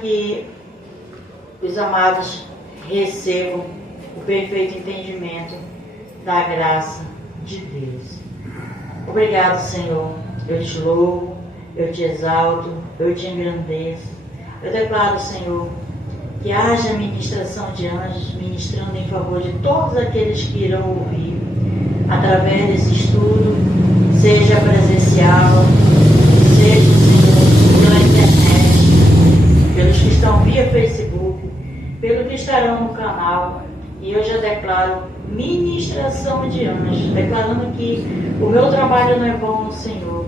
que os amados recebam o perfeito entendimento da graça de Deus. Obrigado, Senhor. Eu te louvo, eu te exalto, eu te engrandeço. Eu declaro, Senhor, que haja ministração de anjos ministrando em favor de todos aqueles que irão ouvir através desse estudo, seja presencial, seja, Senhor, pela internet, pelos que estão via Facebook, pelos que estarão no canal. E eu já declaro ministração de anjos, declarando que o meu trabalho não é vão no Senhor.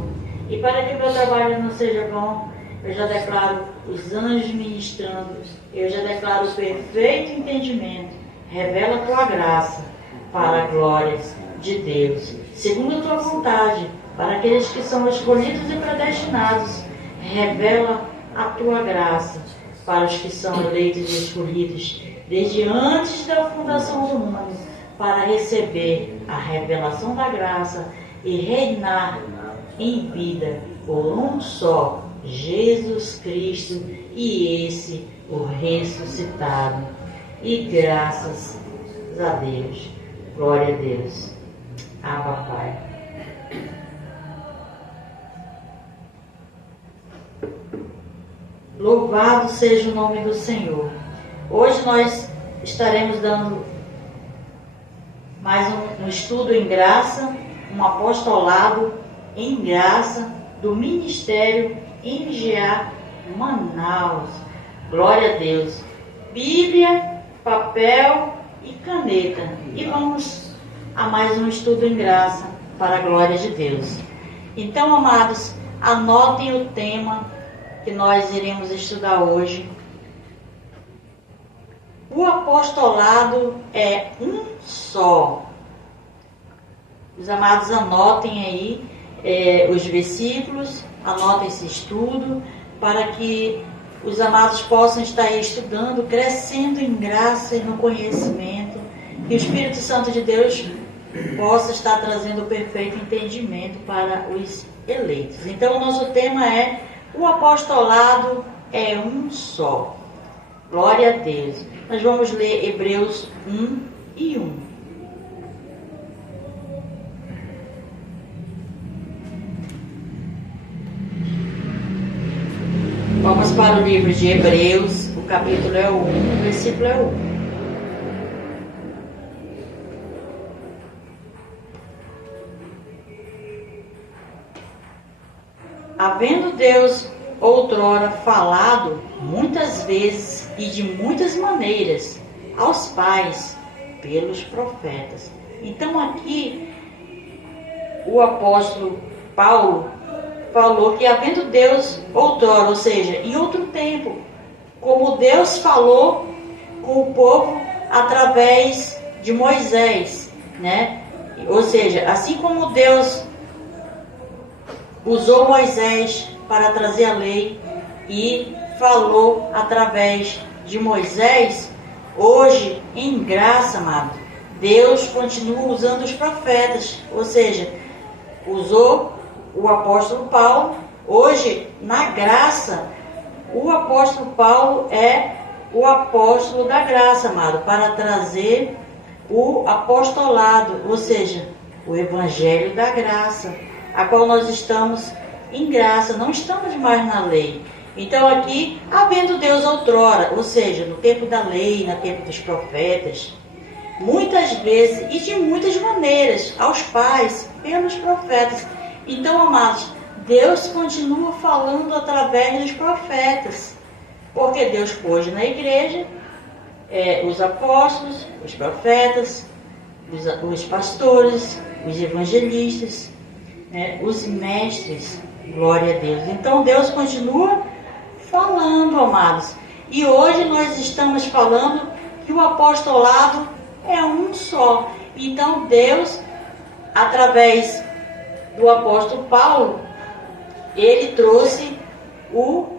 E para que o meu trabalho não seja vão, eu já declaro os anjos ministrando, eu já declaro o perfeito entendimento. Revela a tua graça para a glória de Deus, segundo a tua vontade, para aqueles que são escolhidos e predestinados. Revela a tua graça para os que são eleitos e escolhidos desde antes da fundação do mundo, para receber a revelação da graça e reinar em vida por um só, Jesus Cristo, e esse o ressuscitado. E graças a Deus, glória a Deus. Abba, Pai. Louvado seja o nome do Senhor. Hoje nós estaremos dando mais um estudo em graça, um apostolado em graça do Ministério MGA Manaus. Glória a Deus. Bíblia, papel e caneta. E vamos a mais um estudo em graça para a glória de Deus. Então, amados, anotem o tema que nós iremos estudar hoje. O apostolado é um só. Os amados, anotem aí os versículos, anotem esse estudo, para que os amados possam estar aí estudando, crescendo em graça e no conhecimento, que o Espírito Santo de Deus possa estar trazendo o perfeito entendimento para os eleitos. Então, o nosso tema é: o apostolado é um só. Glória a Deus. Nós vamos ler Hebreus 1:1. Vamos para o livro de Hebreus, o capítulo é o 1, o versículo é o 1. Havendo Deus outrora falado muitas vezes e de muitas maneiras aos pais pelos profetas. Então aqui o apóstolo Paulo falou que havendo Deus outrora, ou seja, em outro tempo, como Deus falou com o povo através de Moisés, né? Ou seja, assim como Deus usou Moisés para trazer a lei e falou através de Moisés, hoje, em graça, amado, Deus continua usando os profetas, ou seja, usou o apóstolo Paulo. Hoje, na graça, o apóstolo Paulo é o apóstolo da graça, amado, para trazer o apostolado, ou seja, o evangelho da graça, a qual nós estamos em graça, não estamos mais na lei. Então aqui, havendo Deus outrora, ou seja, no tempo da lei, no tempo dos profetas, muitas vezes e de muitas maneiras, aos pais, pelos profetas. Então, amados, Deus continua falando através dos profetas, porque Deus pôs na igreja os apóstolos, os profetas, os pastores, os evangelistas, os mestres. Glória a Deus. Então Deus continua falando, amados. E hoje nós estamos falando que o apostolado é um só. Então Deus, através do apóstolo Paulo, ele trouxe o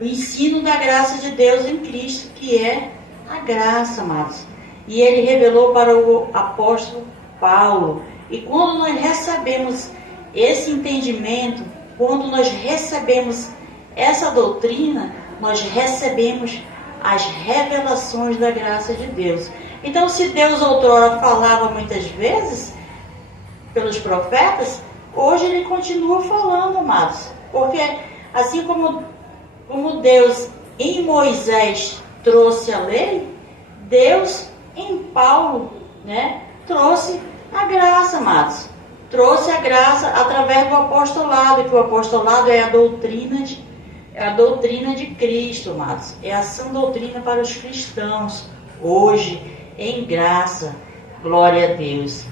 ensino da graça de Deus em Cristo, que é a graça, amados. E ele revelou para o apóstolo Paulo. E quando nós recebemos esse entendimento, quando nós recebemos essa doutrina nós recebemos as revelações da graça de Deus. Então, se Deus outrora falava muitas vezes pelos profetas, hoje Ele continua falando, amados. Porque assim como Deus em Moisés trouxe a lei, Deus em Paulo, né, trouxe a graça, amados. Trouxe a graça através do apostolado, que o apostolado é a doutrina de Cristo, amados. É a sã doutrina para os cristãos, hoje, em graça. Glória a Deus.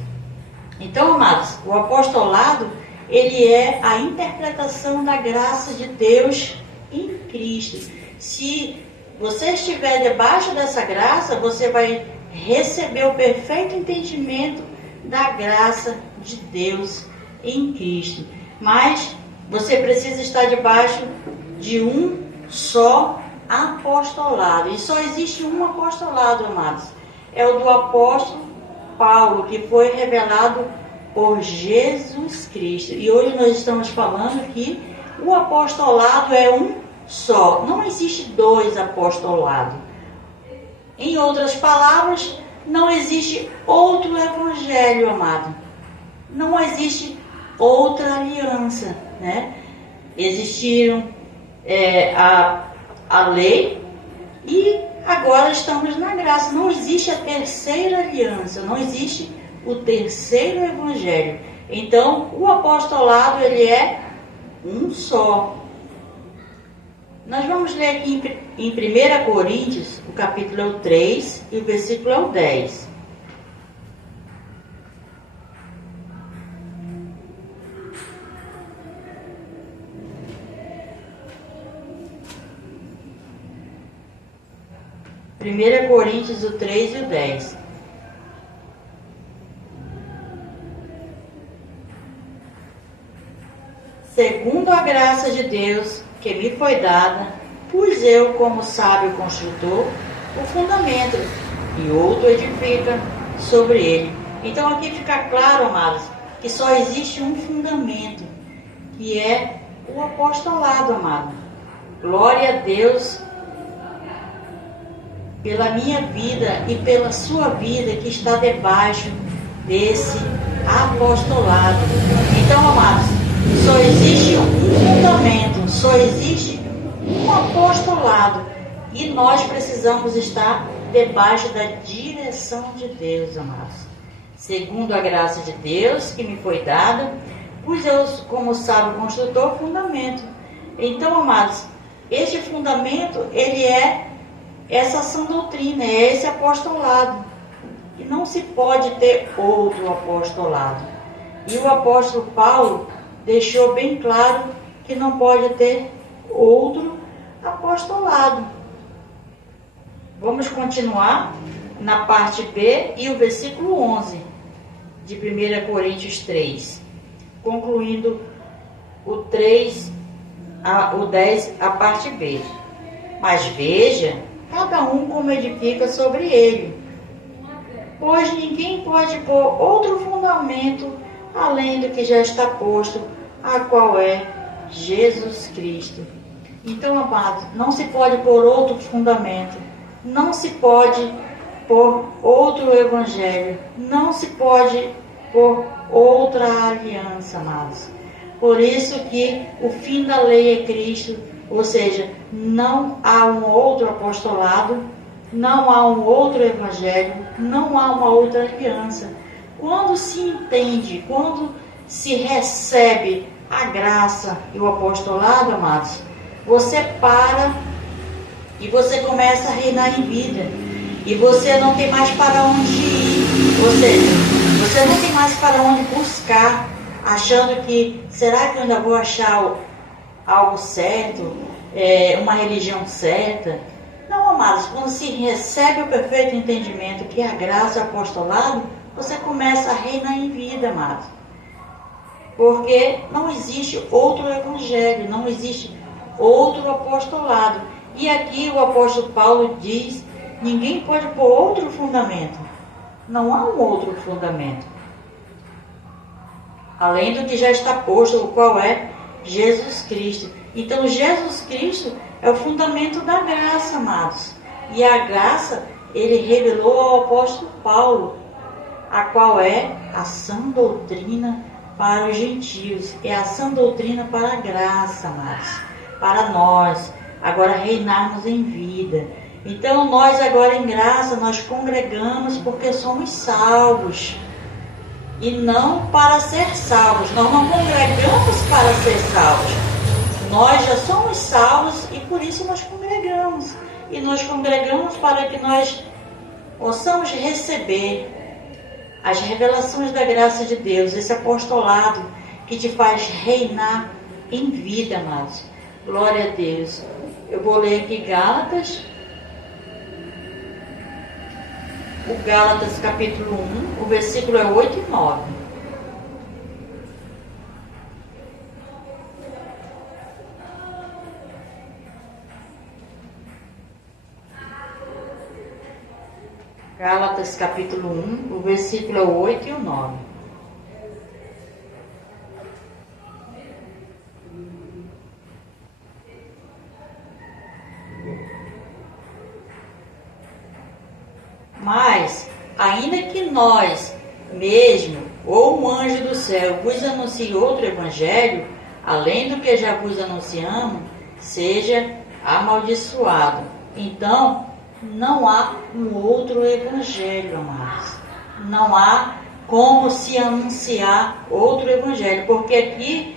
Então, amados, o apostolado, ele é a interpretação da graça de Deus em Cristo. Se você estiver debaixo dessa graça, você vai receber o perfeito entendimento da graça de Deus em Cristo. Mas você precisa estar debaixo de um só apostolado. E só existe um apostolado, amados. É o do apóstolo Paulo, que foi revelado por Jesus Cristo. E hoje nós estamos falando que o apostolado é um só. Não existe dois apostolados. Em outras palavras, não existe outro evangelho, amado. Não existe outra aliança, né? Existiram a lei e agora estamos na graça. Não existe a terceira aliança, não existe o terceiro evangelho. Então, o apostolado, ele é um só. Nós vamos ler aqui em 1 Coríntios, o capítulo é o 3 e o versículo é o 10. Primeira Coríntios, o 3 e o 10. Segundo a graça de Deus que me foi dada, pus eu, como sábio construtor, o fundamento, e outro edifica sobre ele. Então aqui fica claro, amados, que só existe um fundamento, que é o apostolado, amado. Glória a Deus pela minha vida e pela sua vida que está debaixo desse apostolado. Então, amados, só existe um fundamento, só existe um apostolado e nós precisamos estar debaixo da direção de Deus, amados. Segundo a graça de Deus que me foi dada, pus eu, como sábio construtor, fundamento. Então, amados, este fundamento, ele é essa sã doutrina, é esse apostolado. E não se pode ter outro apostolado. E o apóstolo Paulo deixou bem claro que não pode ter outro apostolado. Vamos continuar na parte B e o versículo 11 de 1 Coríntios 3, concluindo o 3, o 10, a parte B. Mas veja, cada um como edifica sobre ele, pois ninguém pode pôr outro fundamento além do que já está posto, a qual é Jesus Cristo. Então, amados, não se pode pôr outro fundamento, não se pode pôr outro evangelho, não se pode pôr outra aliança, amados. Por isso que o fim da lei é Cristo, ou seja, não há um outro apostolado, não há um outro evangelho, não há uma outra aliança. Quando se entende, quando se recebe a graça e o apostolado, amados, você para e você começa a reinar em vida. E você não tem mais para onde ir. Ou seja, você não tem mais para onde buscar, achando que, será que eu ainda vou achar algo certo, uma religião certa? Não, amados, quando se recebe o perfeito entendimento que é a graça e o apostolado, você começa a reinar em vida, amados. Porque não existe outro evangelho, não existe outro apostolado. E aqui o apóstolo Paulo diz, ninguém pode pôr outro fundamento. Não há um outro fundamento, além do que já está posto, o qual é Jesus Cristo. Então Jesus Cristo é o fundamento da graça, amados. E a graça ele revelou ao apóstolo Paulo, a qual é a sã doutrina para os gentios, é a sã doutrina para a graça, amados, para nós agora reinarmos em vida. Então nós agora em graça, nós congregamos porque somos salvos e não para ser salvos. Nós não congregamos para ser salvos, nós já somos salvos e por isso nós congregamos. E nós congregamos para que nós possamos receber as revelações da graça de Deus, esse apostolado que te faz reinar em vida, amados. Glória a Deus. Eu vou ler aqui Gálatas, o Gálatas capítulo 1, o versículo é 8 e 9. Gálatas capítulo 1, o versículo é 8 e o 9. Mas, ainda que nós mesmo, ou um anjo do céu, vos anuncie outro evangelho, além do que já vos anunciamos, seja amaldiçoado. Então, não há um outro evangelho, amados. Não há como se anunciar outro evangelho, porque aqui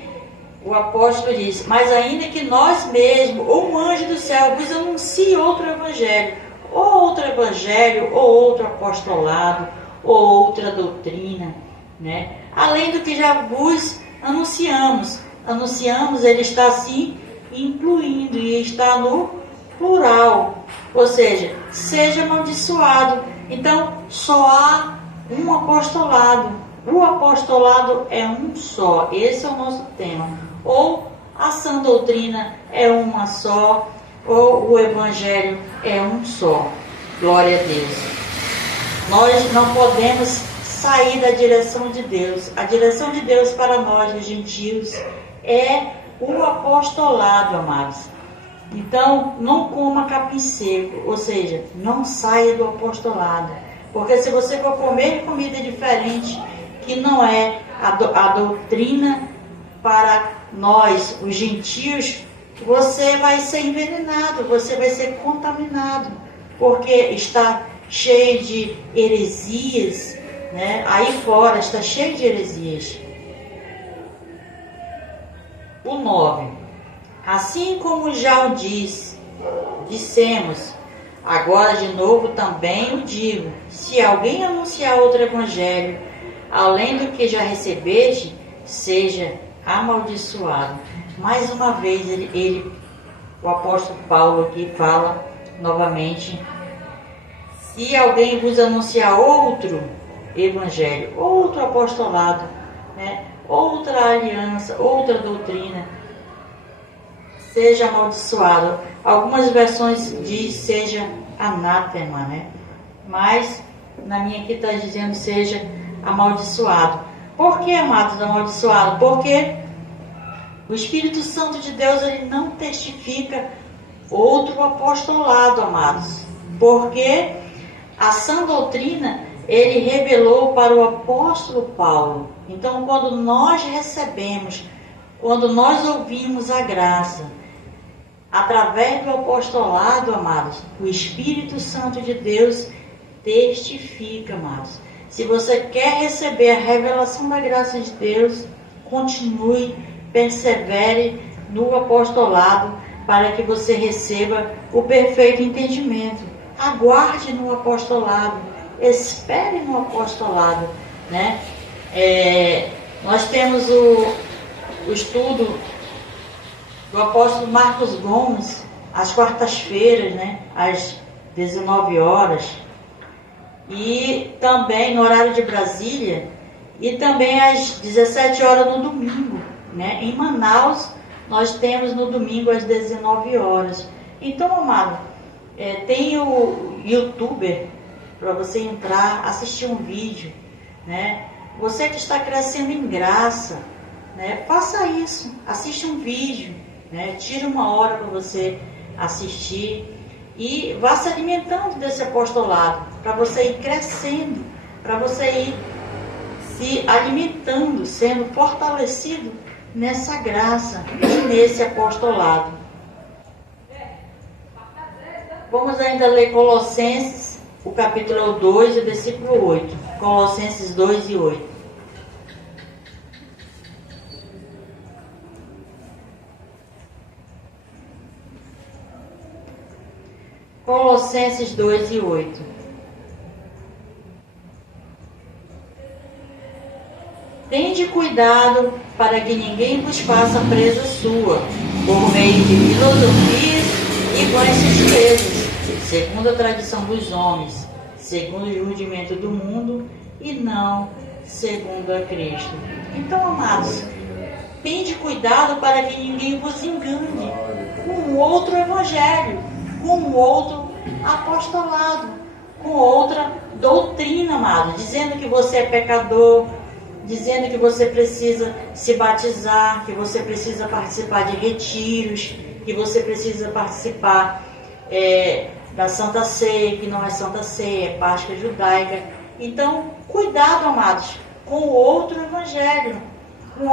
o apóstolo diz, mas ainda que nós mesmos, ou um anjo do céu, vos anuncie outro evangelho, ou outro apostolado, ou outra doutrina, né? Além do que já vos anunciamos. Anunciamos, ele está assim incluindo, e está no plural, ou seja amaldiçoado. Então, só há um apostolado. O apostolado é um só. Esse é o nosso tema. Ou a sã doutrina é uma só, ou o evangelho é um só. Glória a Deus. Nós não podemos sair da direção de Deus. A direção de Deus para nós, os gentios, é o apostolado, amados. Então, não coma capim seco, ou seja, não saia do apostolado. Porque se você for comer comida diferente, que não é a doutrina para nós, os gentios, você vai ser envenenado, você vai ser contaminado, porque está cheio de heresias, né? Aí fora está cheio de heresias. O 9. Assim como já o dissemos, agora de novo também o digo, se alguém anunciar outro evangelho, além do que já recebeste, seja amaldiçoado. Mais uma vez o apóstolo Paulo aqui fala novamente, se alguém vos anunciar outro evangelho, outro apostolado, né? Outra aliança, outra doutrina, seja amaldiçoado. Algumas versões diz seja anátema, né? Mas na minha aqui está dizendo seja amaldiçoado. Por que, amados, amaldiçoado? Porque o Espírito Santo de Deus, ele não testifica outro apostolado, amados. Porque a sã doutrina ele revelou para o apóstolo Paulo. Então, quando nós recebemos, quando nós ouvimos a graça, através do apostolado, amados, o Espírito Santo de Deus testifica, amados. Se você quer receber a revelação da graça de Deus, continue, persevere no apostolado para que você receba o perfeito entendimento. Aguarde no apostolado, espere no apostolado, né? Nós temos o estudo do apóstolo Marcos Gomes, às quartas-feiras, né? Às 19 horas. E também no horário de Brasília, e também às 17 horas no domingo, né? Em Manaus, nós temos no domingo às 19 horas. Então, amado, tem o YouTuber para você entrar, assistir um vídeo, né? Você que está crescendo em graça, né? Faça isso, assiste um vídeo, né? Tira uma hora para você assistir e vá se alimentando desse apostolado, para você ir crescendo, para você ir se alimentando, sendo fortalecido nessa graça e nesse apostolado. Vamos ainda ler Colossenses, o capítulo 2, o versículo 8. Colossenses 2 e 8. Colossenses 2 e 8. Tende cuidado para que ninguém vos faça presa sua, por meio de filosofias e vãs sutilezas, segundo a tradição dos homens, segundo o rudimento do mundo, e não segundo a Cristo. Então, amados, tende cuidado para que ninguém vos engane com outro evangelho, com outro apostolado, com outra doutrina, amado, dizendo que você é pecador, dizendo que você precisa se batizar, que você precisa participar de retiros, que você precisa participar da Santa Ceia, que não é Santa Ceia, é Páscoa judaica. Então, cuidado, amados, com o outro evangelho, com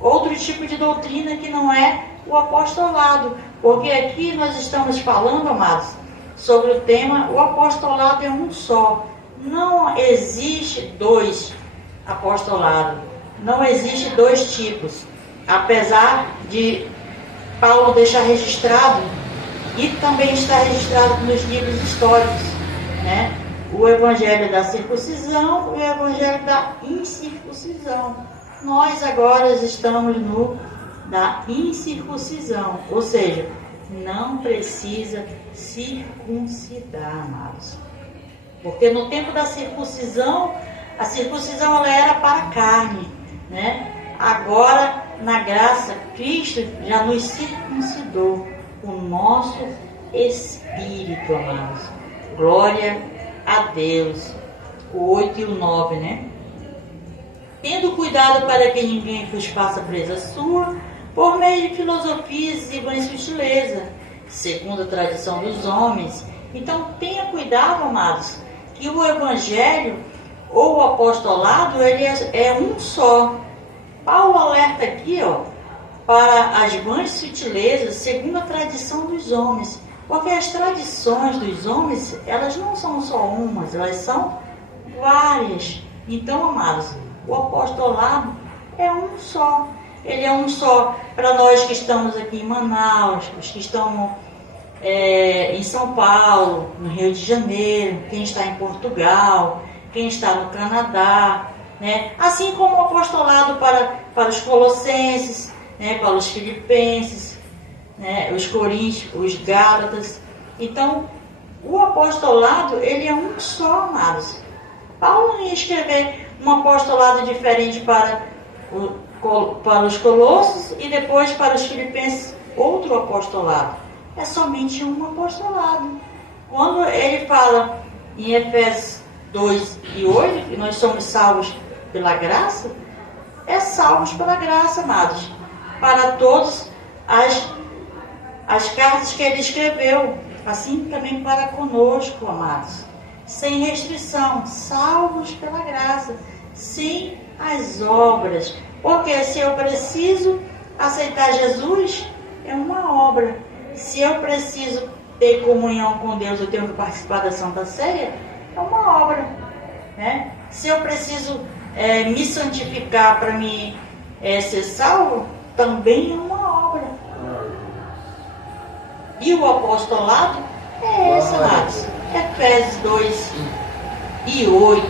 outro tipo de doutrina que não é o apostolado. Porque aqui nós estamos falando, amados, sobre o tema, o apostolado é um só. Não existe dois apostolados. Não existe dois tipos. Apesar de Paulo deixar registrado, e também está registrado nos livros históricos, né? O evangelho da circuncisão e o evangelho da incircuncisão. Nós agora estamos no da incircuncisão, ou seja, não precisa circuncidar, amados. Porque no tempo da circuncisão, a circuncisão ela era para a carne, né? Agora, na graça, Cristo já nos circuncidou o nosso espírito, amados. Glória a Deus. O 8 e o 9, né? Tendo cuidado para que ninguém vos faça presa sua, por meio de filosofias e vãs sutileza, segundo a tradição dos homens. Então tenha cuidado, amados, que o evangelho ou o apostolado ele é um só. Paulo alerta aqui, para as vãs sutilezas, segundo a tradição dos homens, porque as tradições dos homens, elas não são só umas, elas são várias. Então, amados, o apostolado é um só. Ele é um só para nós que estamos aqui em Manaus, os que estão em São Paulo, no Rio de Janeiro, quem está em Portugal, quem está no Canadá, né? Assim como o apostolado para os colossenses, né? Para os filipenses, né? Os coríntios, os gálatas. Então, o apostolado, ele é um só, amados. Paulo não ia escrever um apostolado diferente para os colossos e depois para os filipenses outro apostolado. É somente um apostolado. Quando ele fala em Efésios 2 e 8, que nós somos salvos pela graça, é salvos pela graça, amados. Para todos as cartas que ele escreveu, assim também para conosco, amados. Sem restrição, salvos pela graça, sem as obras. Porque se eu preciso aceitar Jesus, é uma obra. Se eu preciso ter comunhão com Deus, eu tenho que participar da Santa Ceia, é uma obra, né? Se eu preciso me santificar para me ser salvo, também é uma obra. E o apostolado é esse, amados. Efésios 2 e 8.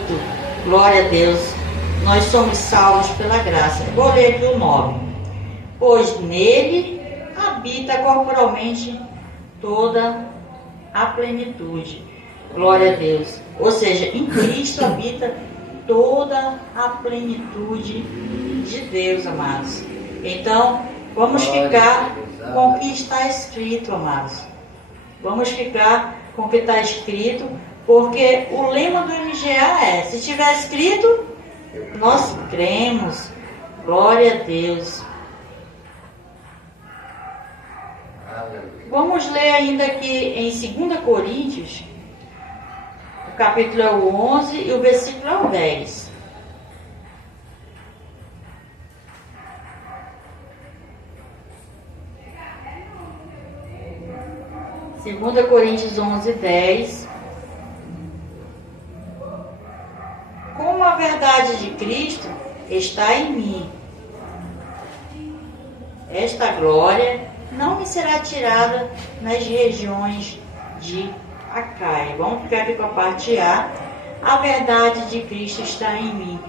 Glória a Deus. Nós somos salvos pela graça. Vou ler aqui o 9. Pois nele habita corporalmente toda a plenitude. Glória a Deus. Ou seja, em Cristo habita toda a plenitude de Deus, amados. Então, vamos ficar com o que está escrito, amados. Vamos ficar com o que está escrito, porque o lema do MGA é: se estiver escrito, nós cremos. Glória a Deus. Vamos ler ainda aqui em 2 Coríntios, o capítulo é o 11 e o versículo é o 10. Segunda Coríntios 11, 10. Como a verdade de Cristo está em mim, esta glória não me será tirada nas regiões de Acaia. Vamos ficar aqui com a parte A. A verdade de Cristo está em mim.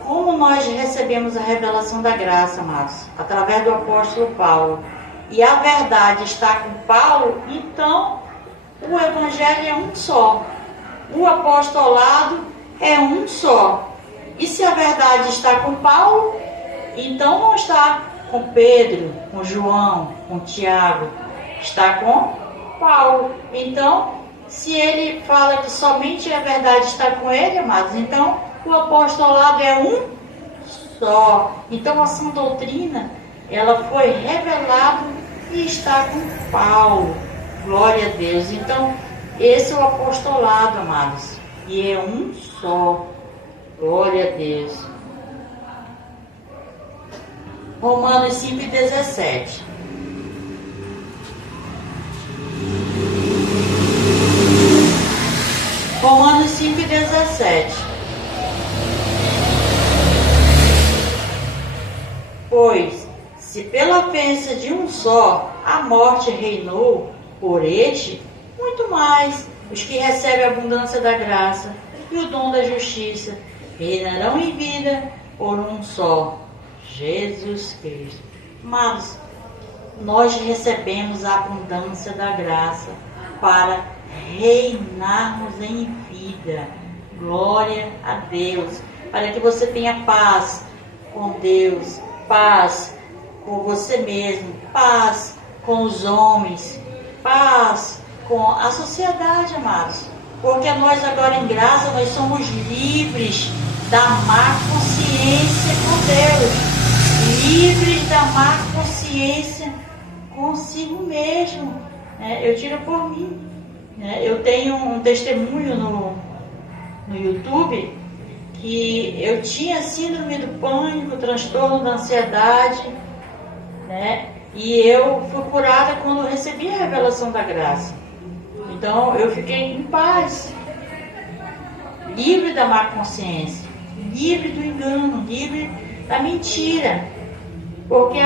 Como nós recebemos a revelação da graça, amados, através do apóstolo Paulo, e a verdade está com Paulo, então o evangelho é um só. O apostolado é um só. E se a verdade está com Paulo, então não está com Pedro, com João, com Tiago, está com Paulo. Então, se ele fala que somente a verdade está com ele, amados, então o apostolado é um só. Então a sã doutrina, ela foi revelada e está com Paulo. Glória a Deus. Então, esse é o apostolado, amados, e é um só. Glória a Deus. Romanos 5,17. Romanos 5,17. Pois, se pela ofensa de um só a morte reinou por este, muito mais os que recebem a abundância da graça e o dom da justiça reinarão em vida por um só, Jesus Cristo. Amados, nós recebemos a abundância da graça para reinarmos em vida. Glória a Deus. Para que você tenha paz com Deus, paz com você mesmo, paz com os homens, paz com a sociedade, amados. Porque nós agora em graça, nós somos livres da má consciência com Deus, livres da má consciência consigo mesmo. Eu tiro por mim. Eu tenho um testemunho no YouTube que eu tinha síndrome do pânico, transtorno da ansiedade, e eu fui curada quando recebi a revelação da graça. Então eu fiquei em paz, livre da má consciência, livre do engano, livre da mentira, porque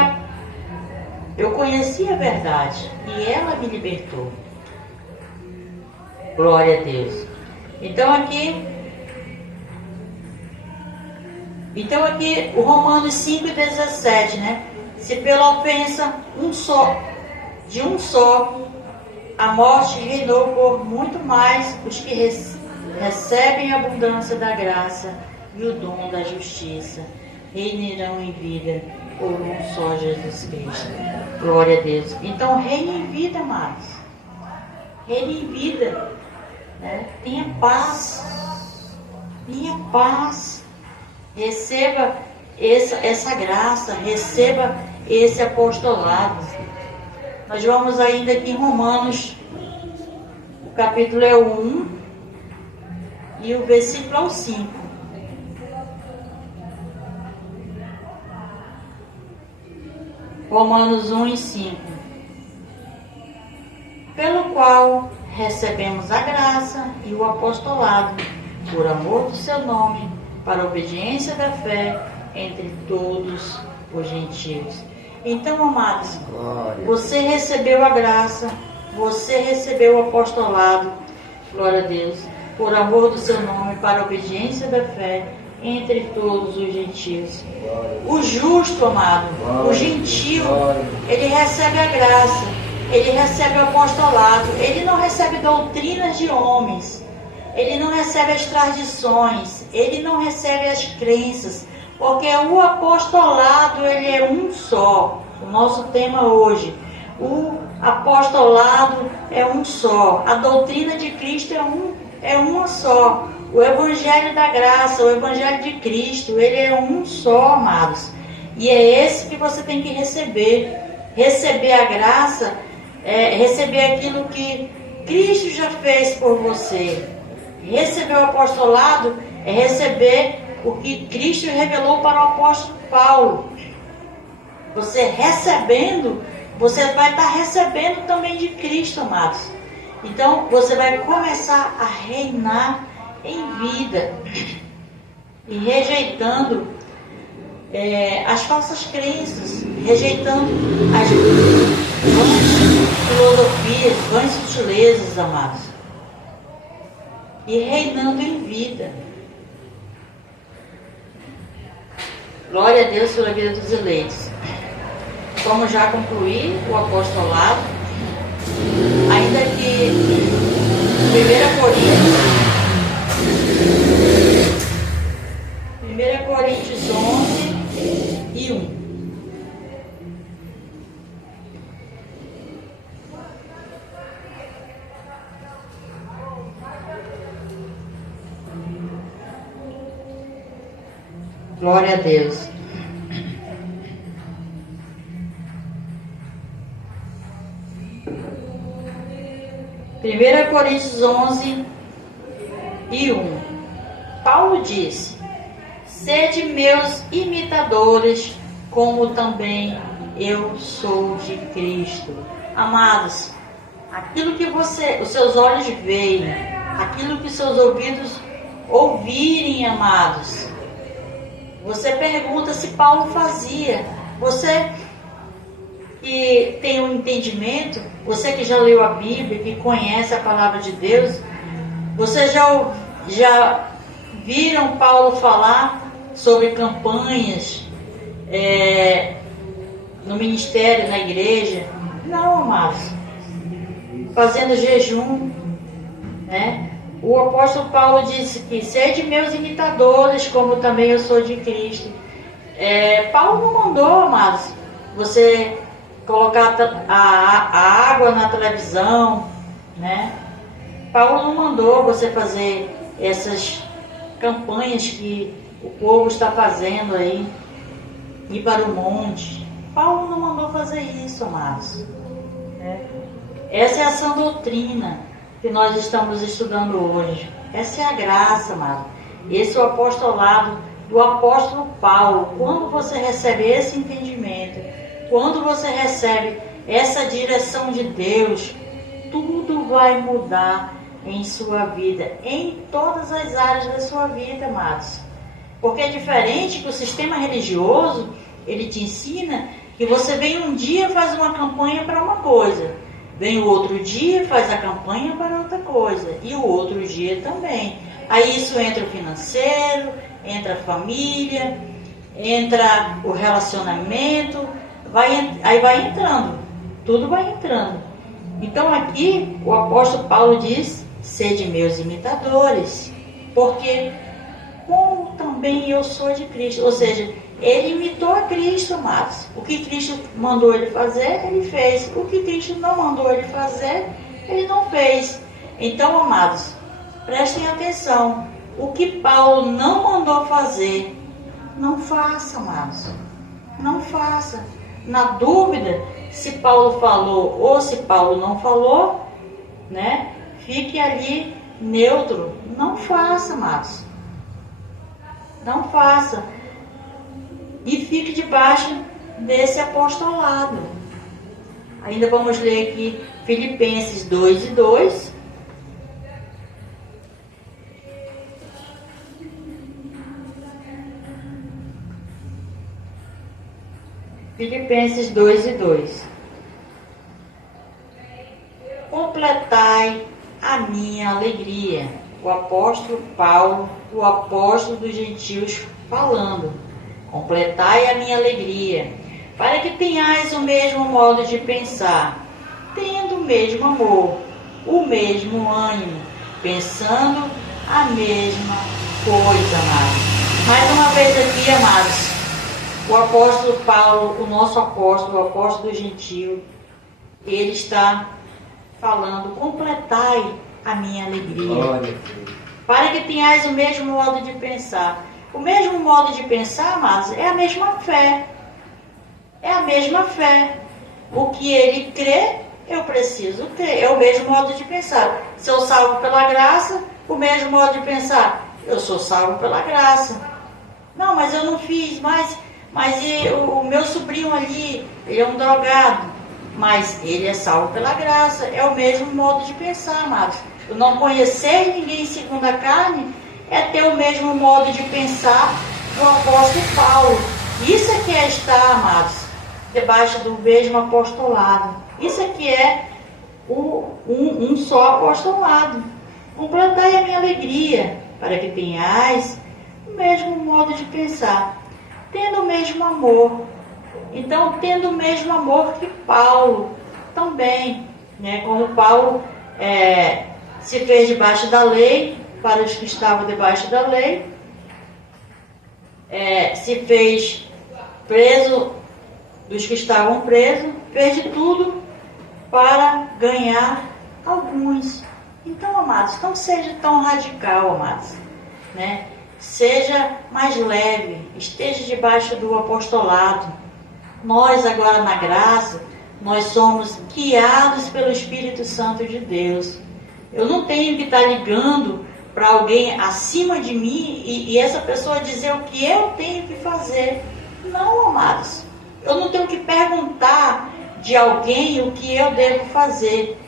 eu conheci a verdade e ela me libertou. Glória a Deus. Então aqui o Romanos 5,17, Se pela ofensa de um só, a morte reinou por muito mais os que recebem a abundância da graça e o dom da justiça reinarão em vida por um só, Jesus Cristo. Glória a Deus. Então reine em vida, amados. Reine em vida. Tenha paz. Tenha paz. Receba essa graça. Receba esse apostolado. Nós vamos ainda aqui em Romanos, o capítulo é o 1 e o versículo é o 5. Romanos 1 e 5. Pelo qual recebemos a graça e o apostolado, por amor do seu nome, para a obediência da fé entre todos os gentios. Então, amados, você recebeu a graça, você recebeu o apostolado, glória a Deus, por amor do seu nome, para a obediência da fé entre todos os gentios. O justo, amado, o gentio, ele recebe a graça, ele recebe o apostolado, ele não recebe doutrinas de homens, ele não recebe as tradições, ele não recebe as crenças, porque o apostolado, ele é um só. O nosso tema hoje, o apostolado é um só. A doutrina de Cristo é uma só. O evangelho da graça, o evangelho de Cristo, ele é um só, amados. E é esse que você tem que receber. Receber a graça receber aquilo que Cristo já fez por você. Receber o apostolado é receber o que Cristo revelou para o apóstolo Paulo. Você recebendo, você vai estar recebendo também de Cristo, amados. Então, você vai começar a reinar em vida e rejeitando as falsas crenças, rejeitando as vãs filosofias, vãs sutilezas, amados, e reinando em vida. Glória a Deus pela vida dos eleitos. Vamos já concluir o apostolado, ainda que 1 Coríntios 11 e 1. Glória a Deus. Primeira Coríntios 11 e 1. Paulo disse: sede meus imitadores, como também eu sou de Cristo. Amados, aquilo que os seus olhos veem, aquilo que os seus ouvidos ouvirem, amados. Você pergunta se Paulo fazia. Você que tem um entendimento, você que já leu a Bíblia, que conhece a palavra de Deus, você já viram Paulo falar sobre campanhas no ministério, na igreja? Não, amados. Fazendo jejum, né? O apóstolo Paulo disse que sede meus imitadores, como também eu sou de Cristo. Paulo não mandou, amados, você colocar a água na televisão, né? Paulo não mandou você fazer essas campanhas que o povo está fazendo aí, ir para o monte. Paulo não mandou fazer isso, amados, né? Essa é a sã doutrina que nós estamos estudando hoje. Essa é a graça, amado. Esse é o apostolado do apóstolo Paulo. Quando você recebe esse entendimento, quando você recebe essa direção de Deus, tudo vai mudar em sua vida, em todas as áreas da sua vida, amados. Porque é diferente que o sistema religioso, ele te ensina que você vem um dia e faz uma campanha para uma coisa, vem o outro dia e faz a campanha para outra coisa, e o outro dia também. Aí isso entra o financeiro, entra a família, entra o relacionamento, aí vai entrando, tudo vai entrando. Então aqui o apóstolo Paulo diz: sede meus imitadores, porque como também eu sou de Cristo. Ou seja, ele imitou a Cristo, amados. O que Cristo mandou ele fazer, ele fez. O que Cristo não mandou ele fazer, ele não fez. Então, amados, prestem atenção. O que Paulo não mandou fazer, não faça, amados. Não faça. Na dúvida, se Paulo falou ou se Paulo não falou, né? Fique ali neutro. Não faça, amados. Não faça. E fique debaixo desse apostolado. Ainda vamos ler aqui Filipenses 2 e 2. Filipenses 2 e 2. Completai a minha alegria. O apóstolo Paulo, o apóstolo dos gentios, falando. Completai a minha alegria, para que tenhais o mesmo modo de pensar, tendo o mesmo amor, o mesmo ânimo, pensando a mesma coisa, amados. Mais uma vez aqui, amados, o apóstolo Paulo, o nosso apóstolo, o apóstolo do gentio, ele está falando: completai a minha alegria, para que tenhais o mesmo modo de pensar. O mesmo modo de pensar, amados, é a mesma fé. É a mesma fé. O que ele crê, eu preciso ter. É o mesmo modo de pensar. Se eu salvo pela graça, o mesmo modo de pensar, eu sou salvo pela graça. Não, mas eu não fiz, mas o meu sobrinho ali, ele é um drogado, mas ele é salvo pela graça. É o mesmo modo de pensar, amados. Eu não conhecer ninguém segundo a carne é ter o mesmo modo de pensar do apóstolo Paulo. Isso é que é estar, amados, debaixo do mesmo apostolado. Isso é que é um só apostolado. Completai a minha alegria, para que tenhais o mesmo modo de pensar, tendo o mesmo amor. Então, tendo o mesmo amor que Paulo também, né? Como Paulo se fez debaixo da lei, para os que estavam debaixo da lei, se fez preso dos que estavam presos, fez de tudo para ganhar alguns. Então, amados, não seja tão radical, amados, né? Seja mais leve, esteja debaixo do apostolado. Nós agora na graça, nós somos guiados pelo Espírito Santo de Deus. Eu não tenho que estar ligando para alguém acima de mim e essa pessoa dizer o que eu tenho que fazer. Não, amados. Eu não tenho que perguntar de alguém o que eu devo fazer.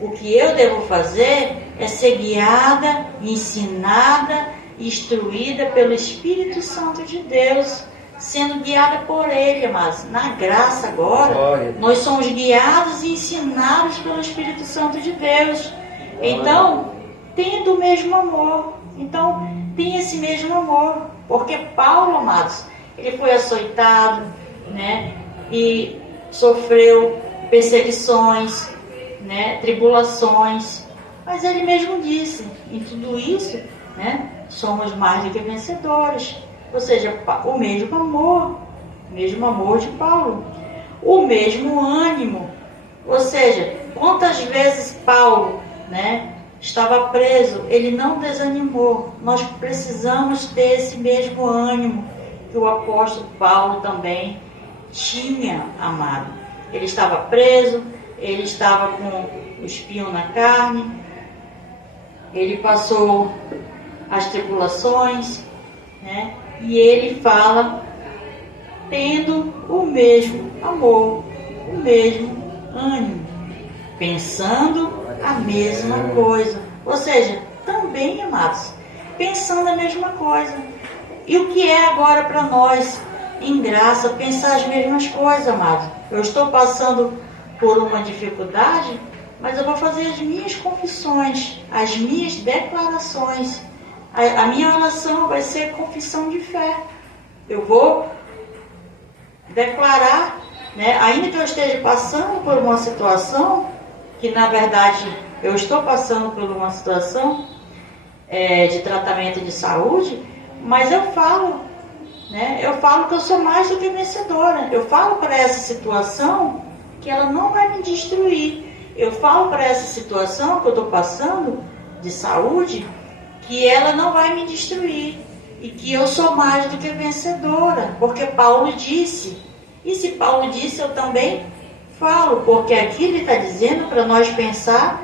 O que eu devo fazer é ser guiada, ensinada, instruída pelo Espírito Santo de Deus, sendo guiada por Ele, mas na graça agora, nós somos guiados e ensinados pelo Espírito Santo de Deus. Então, tendo o mesmo amor. Então, tem esse mesmo amor. Porque Paulo, amados, ele foi açoitado, né? E sofreu perseguições, né? Tribulações. Mas ele mesmo disse, em tudo isso, né? Somos mais do que vencedores. Ou seja, o mesmo amor de Paulo. O mesmo ânimo. Ou seja, quantas vezes Paulo, né, estava preso, ele não desanimou. Nós precisamos ter esse mesmo ânimo que o apóstolo Paulo também tinha, amado. Ele estava preso, ele estava com o espinho na carne, ele passou as tribulações, né? E ele fala, tendo o mesmo amor, o mesmo ânimo, pensando a mesma coisa. Ou seja, também, amados, pensando a mesma coisa. E o que é agora para nós, em graça, pensar as mesmas coisas, amados? Eu estou passando por uma dificuldade, mas eu vou fazer as minhas confissões, as minhas declarações. A minha oração vai ser confissão de fé. Eu vou declarar, né, ainda que eu esteja passando por uma situação, que na verdade eu estou passando por uma situação de tratamento de saúde, mas eu falo, né, eu falo que eu sou mais do que vencedora. Eu falo para essa situação que ela não vai me destruir. Eu falo para essa situação que eu estou passando de saúde, que ela não vai me destruir e que eu sou mais do que vencedora, porque Paulo disse. E se Paulo disse, eu também falo, porque aqui ele está dizendo para nós pensar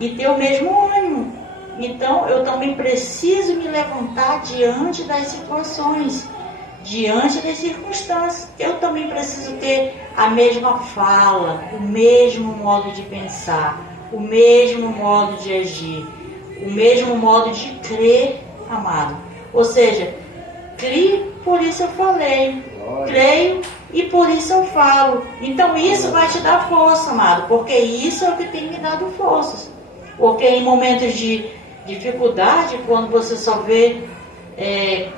e ter o mesmo ânimo. Então eu também preciso me levantar diante das situações, diante das circunstâncias. Eu também preciso ter a mesma fala, o mesmo modo de pensar, o mesmo modo de agir, o mesmo modo de crer, amado. Ou seja, criei, por isso eu falei, creio e por isso eu falo. Então isso vai te dar força, amado, porque isso é o que tem me dado forças. Porque em momentos de dificuldade, quando você só vê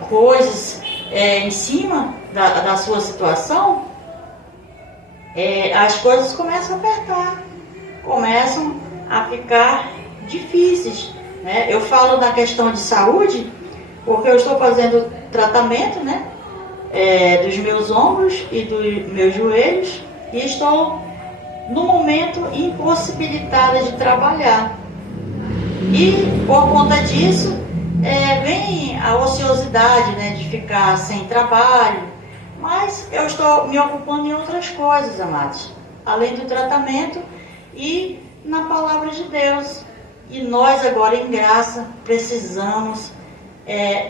coisas em cima da sua situação, as coisas começam a apertar, começam a ficar difíceis, né? Eu falo da questão de saúde, porque eu estou fazendo tratamento, né, dos meus ombros e dos meus joelhos, e estou no momento impossibilitada de trabalhar. E por conta disso vem a ociosidade, né, de ficar sem trabalho. Mas eu estou me ocupando em outras coisas, amados. Além do tratamento, e na palavra de Deus. E nós agora em graça precisamos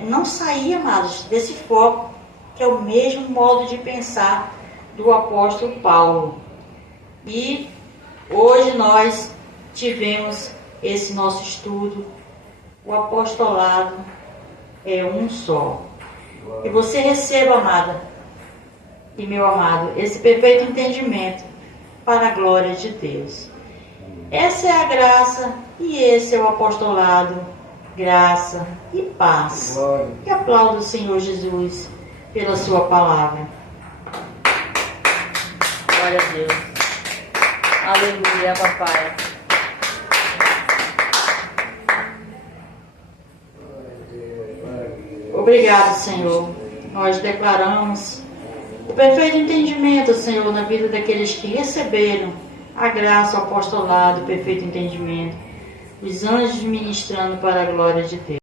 não sair, amados, desse foco, que é o mesmo modo de pensar do apóstolo Paulo. E hoje nós tivemos esse nosso estudo. O apostolado é um só. E você receba, amada e meu amado, esse perfeito entendimento para a glória de Deus. Essa é a graça e esse é o apostolado, graça e paz. Glória. E aplaudo o Senhor Jesus pela sua palavra. Glória a Deus. Aleluia, papai. Obrigado, Senhor. Nós declaramos o perfeito entendimento, Senhor, na vida daqueles que receberam a graça, o apostolado, o perfeito entendimento, os anjos ministrando para a glória de Deus.